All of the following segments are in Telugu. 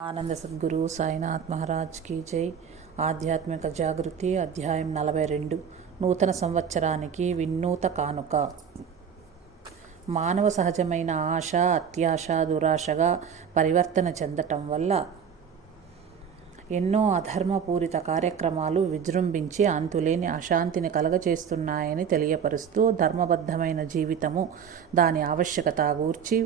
ఆనంద సద్గురు సాయినాథ్ మహారాజ్ కీ జై. ఆధ్యాత్మిక జాగృతి అధ్యాయం నలభై రెండు నూతన సంవత్సరానికి వినూత కానుక. మానవ సహజమైన ఆశ అత్యాశ దురాశగా పరివర్తన చెందటం వల్ల ఎన్నో అధర్మపూరిత కార్యక్రమాలు విజృంభించి అంతులేని అశాంతిని కలగచేస్తున్నాయని తెలియపరుస్తూ ధర్మబద్ధమైన జీవితము దాని ఆవశ్యకత గూర్చి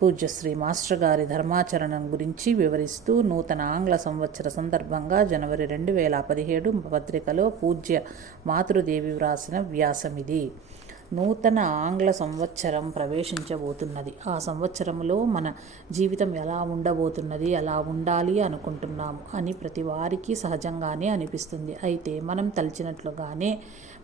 పూజ్యశ్రీ మాస్టర్ గారి ధర్మాచరణం గురించి వివరిస్తూ నూతన ఆంగ్ల సంవత్సర సందర్భంగా జనవరి రెండు వేల పదిహేడు పత్రికలో పూజ్య మాతృదేవి వ్రాసిన వ్యాసం ఇది నూతన ఆంగ్ల సంవత్సరం ప్రవేశించబోతున్నది. ఆ సంవత్సరంలో మన జీవితం ఎలా ఉండబోతున్నది ఎలా ఉండాలి అనుకుంటున్నాము అని ప్రతి వారికి సహజంగానే అనిపిస్తుంది. అయితే మనం తలిచినట్లుగానే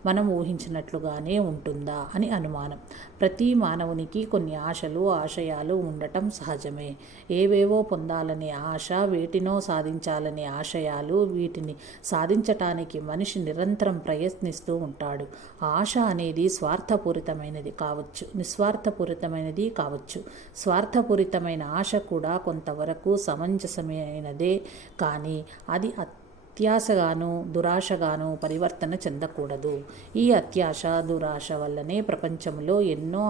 మనం ఊహించినట్లుగానే ఉంటుందా అని అనుమానం. ప్రతి మానవునికి కొన్ని ఆశలు ఆశయాలు ఉండటం సహజమే. ఏవేవో పొందాలనే ఆశ వేటినో సాధించాలనే ఆశయాలు వీటిని సాధించటానికి మనిషి నిరంతరం ప్రయత్నిస్తూ ఉంటాడు. ఆశ అనేది స్వార్థపూరితమైనది కావచ్చు. నిస్వార్థపూరితమైనది కావచ్చు. స్వార్థపూరితమైన ఆశ కూడా కొంతవరకు సమంజసమైనదే. కానీ అది అత్యాశగాను దురాశగాను పరివర్తన చెందకూడదు. ఈ అత్యాశ దురాశ వల్లనే ప్రపంచంలో ఎన్నో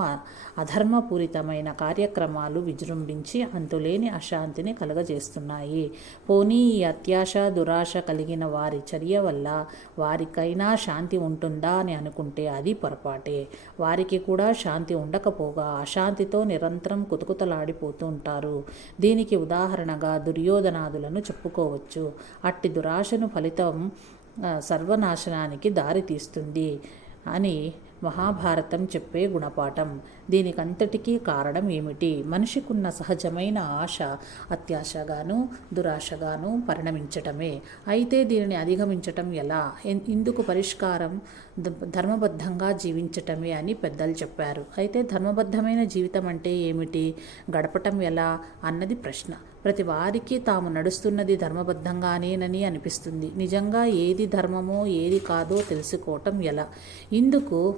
అధర్మపూరితమైన కార్యక్రమాలు విజృంభించి అంతులేని అశాంతిని కలగజేస్తున్నాయి. పోనీ ఈ అత్యాశ దురాశ కలిగిన వారి చర్య వల్ల వారికైనా శాంతి ఉంటుందా అని అనుకుంటే అది పొరపాటే. వారికి కూడా శాంతి ఉండకపోగా అశాంతితో నిరంతరం కుతుకుతలాడిపోతూ ఉంటారు. దీనికి ఉదాహరణగా దుర్యోధనాదులను చెప్పుకోవచ్చు. అట్టి దురాశ దురాశను ఫలితం సర్వనాశనానికి దారితీస్తుంది అని మహాభారతం చెప్పే గుణపాఠం. దీనికంతటికీ కారణం ఏమిటి? మనిషికున్న సహజమైన ఆశ అత్యాశగాను దురాశగాను పరిణమించటమే. అయితే దీనిని అధిగమించటం ఎలా? ఇందుకు పరిష్కారం ధర్మబద్ధంగా జీవించటమే అని పెద్దలు చెప్పారు. అయితే ధర్మబద్ధమైన జీవితం అంటే ఏమిటి? గడపటం ఎలా అన్నది ప్రశ్న. ప్రతి వారికి తాము నడుస్తున్నది ధర్మబద్ధంగానేనని అనిపిస్తుంది. నిజంగా ఏది ధర్మమో ఏది కాదో తెలుసుకోవటం ఎలా? ఇందుకు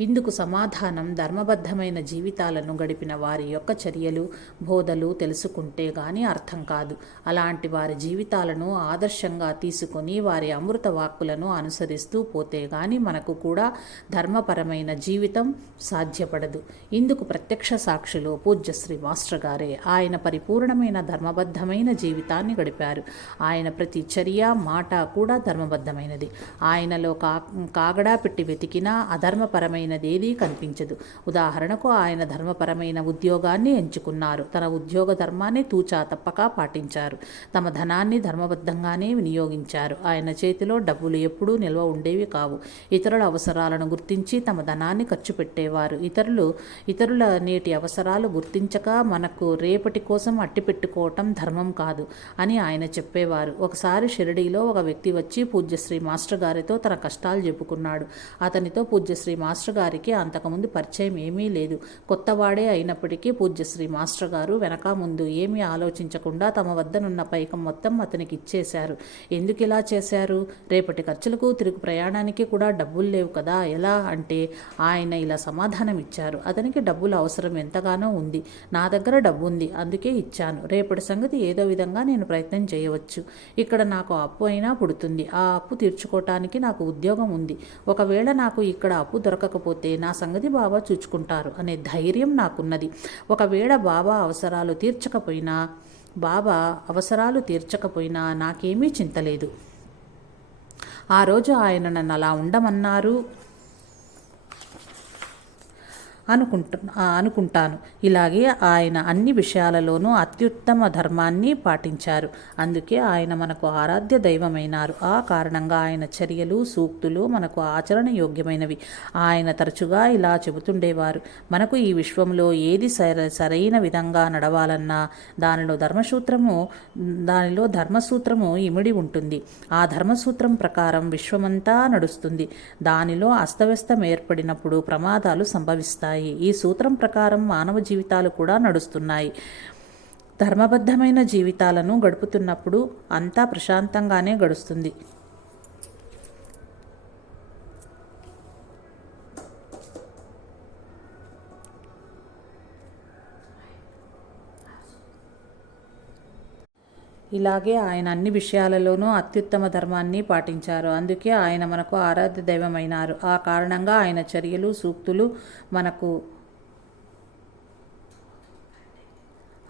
ఇందుకు సమాధానం ధర్మబద్ధమైన జీవితాలను గడిపిన వారి యొక్క చర్యలు బోధలు తెలుసుకుంటే గాని అర్థం కాదు. అలాంటి వారి జీవితాలను ఆదర్శంగా తీసుకొని వారి అమృత వాక్కులను అనుసరిస్తూ పోతే గాని మనకు కూడా ధర్మపరమైన జీవితం సాధ్యపడదు. ఇందుకు ప్రత్యక్ష సాక్షులు పూజ్యశ్రీ మాస్టర్ గారే. ఆయన పరిపూర్ణమైన ధర్మబద్ధమైన జీవితాన్ని గడిపారు. ఆయన ప్రతి చర్య మాట కూడా ధర్మబద్ధమైనది. ఆయనలో కా కాగడా పెట్టి వెతికినా అధర్మపరమైన ఏదీ కనిపించదు. ఉదాహరణకు ఆయన ధర్మపరమైన ఉద్యోగాన్ని ఎంచుకున్నారు. తన ఉద్యోగ ధర్మాన్ని తూచా తప్పక పాటించారు. తమ ధనాన్ని ధర్మబద్ధంగానే వినియోగించారు. ఆయన చేతిలో డబ్బులు ఎప్పుడూ నిల్వ ఉండేవి కావు. ఇతరుల అవసరాలను గుర్తించి తమ ధనాన్ని ఖర్చు పెట్టేవారు. ఇతరులు ఇతరుల నేటి అవసరాలు గుర్తించక మనకు రేపటి కోసం అట్టి పెట్టుకోవటం ధర్మం కాదు అని ఆయన చెప్పేవారు. ఒకసారి షిరడీలో ఒక వ్యక్తి వచ్చి పూజ్యశ్రీ మాస్టర్ గారితో తన కష్టాలు చెప్పుకున్నాడు. అతనితో పూజ్యశ్రీ మాస్టర్ గారికి అంతకుముందు పరిచయం ఏమీ లేదు. కొత్తవాడే అయినప్పటికీ పూజ్యశ్రీ మాస్టర్ గారు వెనక ముందు ఏమీ ఆలోచించకుండా తమ వద్దనున్న పైకం మొత్తం అతనికి ఇచ్చేశారు. ఎందుకు ఇలా చేశారు? రేపటి ఖర్చులకు తిరుగు ప్రయాణానికి కూడా డబ్బులు లేవు కదా ఎలా అంటే ఆయన ఇలా సమాధానం ఇచ్చారు. అతనికి డబ్బులు అవసరం ఎంతగానో ఉంది. నా దగ్గర డబ్బు ఉంది అందుకే ఇచ్చాను. రేపటి సంగతి ఏదో విధంగా నేను ప్రయత్నం చేయవచ్చు. ఇక్కడ నాకు అప్పు అయినా పుడుతుంది. ఆ అప్పు తీర్చుకోవటానికి నాకు ఉద్యోగం ఉంది. ఒకవేళ నాకు ఇక్కడ అప్పు దొరకకపోతే నా సంగతి బాబా చూచుకుంటారు అనే ధైర్యం నాకున్నది. ఒకవేళ బాబా అవసరాలు తీర్చకపోయినా బాబా అవసరాలు తీర్చకపోయినా నాకేమీ చింతలేదు ఆ రోజు ఆయన నన్ను అలా ఉండమన్నారు. అనుకుంటు అనుకుంటాను. ఇలాగే ఆయన అన్ని విషయాలలోనూ అత్యుత్తమ ధర్మాన్ని పాటించారు. అందుకే ఆయన మనకు ఆరాధ్య దైవమైనారు. ఆ కారణంగా ఆయన చర్యలు సూక్తులు మనకు ఆచరణ యోగ్యమైనవి ఆయన తరచుగా ఇలా చెబుతుండేవారు. మనకు ఈ విశ్వంలో ఏది సరైన విధంగా నడవాలన్నా దానిలో ధర్మసూత్రము దానిలో ధర్మసూత్రము ఇమిడి ఉంటుంది. ఆ ధర్మసూత్రం ప్రకారం విశ్వమంతా నడుస్తుంది. దానిలో అస్తవ్యస్తం ఏర్పడినప్పుడు ప్రమాదాలు సంభవిస్తాయి. నడుస్తున్నాయి ఈ సూత్రం ప్రకారం మానవ జీవితాలు కూడా నడుస్తున్నాయి. ధర్మబద్ధమైన జీవితాలను గడుపుతున్నప్పుడు అంతా ప్రశాంతంగానే గడుస్తుంది. ఇలాగే ఆయన అన్ని విషయాలలోనూ అత్యుత్తమ ధర్మాన్ని పాటించారు. అందుకే ఆయన మనకు ఆరాధ్య దైవమైనారు. ఆ కారణంగా ఆయన చర్యలు సూక్తులు మనకు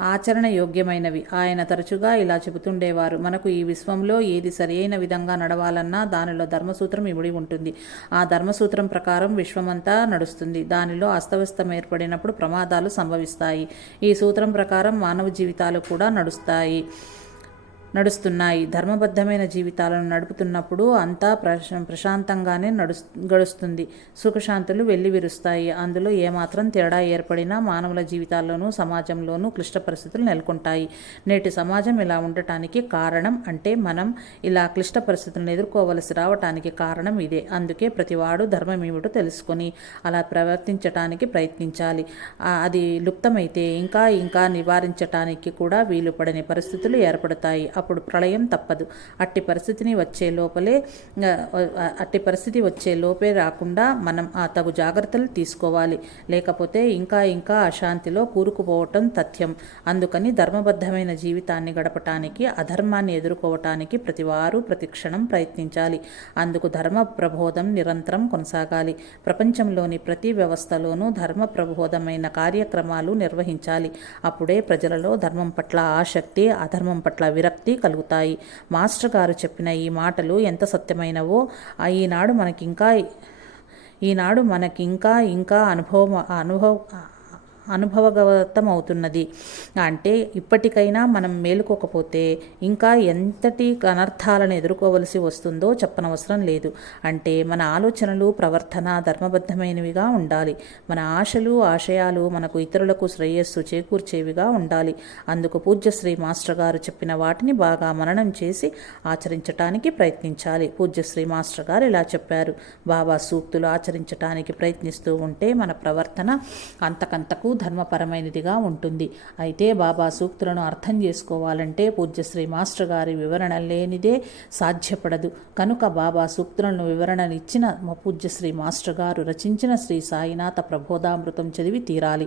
ఆచరణ యోగ్యమైనవి ఆయన తరచుగా ఇలా చెబుతుండేవారు. మనకు ఈ విశ్వంలో ఏది సరియైన విధంగా నడవాలన్నా దానిలో ధర్మసూత్రం ఇమిడి ఉంటుంది. ఆ ధర్మసూత్రం ప్రకారం విశ్వమంతా నడుస్తుంది. దానిలో అస్తవ్యస్తం ఏర్పడినప్పుడు ప్రమాదాలు సంభవిస్తాయి. ఈ సూత్రం ప్రకారం మానవ జీవితాలు కూడా నడుస్తాయి. నడుస్తున్నాయి. ధర్మబద్ధమైన జీవితాలను నడుపుతున్నప్పుడు అంతా ప్రశ ప్రశాంతంగానే నడు గడుస్తుంది. సుఖశాంతులు వెళ్ళి విరుస్తాయి. అందులో ఏమాత్రం తేడా ఏర్పడినా మానవుల జీవితాల్లోనూ సమాజంలోనూ క్లిష్ట పరిస్థితులు నెలకొంటాయి. నేటి సమాజం ఇలా ఉండటానికి కారణం అంటే మనం ఇలా క్లిష్ట పరిస్థితులను ఎదుర్కోవలసి రావటానికి కారణం ఇదే. అందుకే ప్రతివాడు ధర్మం ఏమిటో తెలుసుకొని అలా ప్రవర్తించటానికి ప్రయత్నించాలి. అది లుప్తమైతే ఇంకా ఇంకా నివారించటానికి కూడా వీలు పడని పరిస్థితులు ఏర్పడతాయి. అప్పుడు ప్రళయం తప్పదు. అట్టి పరిస్థితిని వచ్చే లోపలే అట్టి పరిస్థితి వచ్చే లోపే రాకుండా మనం ఆ తగు జాగ్రత్తలు తీసుకోవాలి. లేకపోతే ఇంకా ఇంకా అశాంతిలో కూరుకుపోవటం తథ్యం. అందుకని ధర్మబద్ధమైన జీవితాన్ని గడపటానికి అధర్మాన్ని ఎదుర్కోవటానికి ప్రతివారు ప్రతిక్షణం ప్రయత్నించాలి. అందుకు ధర్మ ప్రబోధం నిరంతరం కొనసాగాలి. ప్రపంచంలోని ప్రతి వ్యవస్థలోనూ ధర్మ ప్రబోధమైన కార్యక్రమాలు నిర్వహించాలి. అప్పుడే ప్రజలలో ధర్మం పట్ల ఆసక్తి అధర్మం పట్ల విరక్తి కలుగుతాయి. మాస్టర్ గారు చెప్పిన ఈ మాటలు ఎంత సత్యమైనవో ఈనాడు మనకింకా ఈనాడు మనకింకా ఇంకా అనుభవం అనుభవ అనుభవగతమవుతున్నది. అంటే ఇప్పటికైనా మనం మేలుకోకపోతే ఇంకా ఎంతటి అనర్థాలను ఎదుర్కోవలసి వస్తుందో చెప్పనవసరం లేదు. అంటే మన ఆలోచనలు ప్రవర్తన ధర్మబద్ధమైనవిగా ఉండాలి. మన ఆశలు ఆశయాలు మనకు ఇతరులకు శ్రేయస్సు చేకూర్చేవిగా ఉండాలి. అందుకు పూజ్యశ్రీ మాస్టర్ గారు చెప్పిన వాటిని బాగా మననం చేసి ఆచరించటానికి ప్రయత్నించాలి. పూజ్యశ్రీ మాస్టర్ గారు ఇలా చెప్పారు. బాబా సూక్తులు ఆచరించటానికి ప్రయత్నిస్తూ ఉంటే మన ప్రవర్తన అంతకంతకు ధర్మపరమైనదిగా ఉంటుంది. అయితే బాబా సూక్తులను అర్థం చేసుకోవాలంటే పూజ్యశ్రీ మాస్టర్ గారి వివరణ లేనిదే సాధ్యపడదు. కనుక బాబా సూక్తులను వివరణనిచ్చిన పూజ్యశ్రీ మాస్టర్ గారు రచించిన శ్రీ సాయినాథ ప్రబోధామృతం చదివి తీరాలి.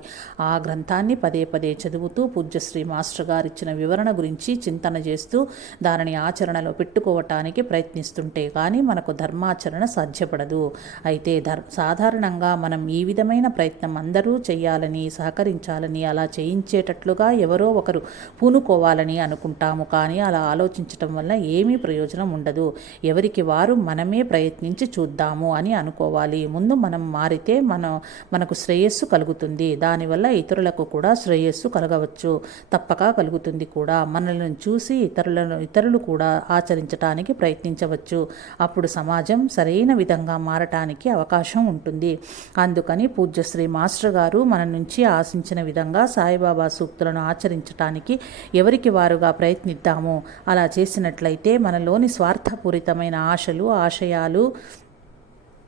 ఆ గ్రంథాన్ని పదే పదే చదువుతూ పూజ్యశ్రీ మాస్టర్ గారిచ్చిన వివరణ గురించి చింతన చేస్తూ దానిని ఆచరణలో పెట్టుకోవటానికి ప్రయత్నిస్తుంటే కానీ మనకు ధర్మాచరణ సాధ్యపడదు. అయితే ధర్ సాధారణంగా మనం ఈ విధమైన ప్రయత్నం అందరూ చేయాలని సహకరించాలని అలా చేయించేటట్లుగా ఎవరో ఒకరు పూనుకోవాలని అనుకుంటాము. కానీ అలా ఆలోచించటం వల్ల ఏమీ ప్రయోజనం ఉండదు. ఎవరికి వారు మనమే ప్రయత్నించి చూద్దాము అని అనుకోవాలి. ముందు మనం మారితే మన మనకు శ్రేయస్సు కలుగుతుంది. దానివల్ల ఇతరులకు కూడా శ్రేయస్సు కలగవచ్చు. తప్పక కలుగుతుంది కూడా. మనల్ని చూసి ఇతరులను ఇతరులు కూడా ఆచరించటానికి ప్రయత్నించవచ్చు. అప్పుడు సమాజం సరైన విధంగా మారటానికి అవకాశం ఉంటుంది. అందుకని పూజ్యశ్రీ మాస్టర్ గారు మన నుంచి నుంచి ఆశించిన విధంగా సాయిబాబా సూక్తులను ఆచరించటానికి ఎవరికి వారుగా ప్రయత్నిద్దాము అలా చేసినట్లయితే మనలోని స్వార్థపూరితమైన ఆశలు ఆశయాలు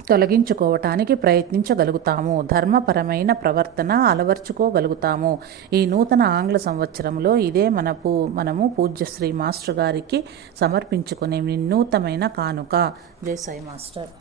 తొలగించుకోవటానికి ప్రయత్నించగలుగుతాము. ధర్మపరమైన ప్రవర్తన అలవర్చుకోగలుగుతాము. ఈ నూతన ఆంగ్ల సంవత్సరంలో ఇదే మన పూ మనము పూజ్యశ్రీ మాస్టర్ గారికి సమర్పించుకునే వినూతమైన కానుక. జై సాయి మాస్టర్.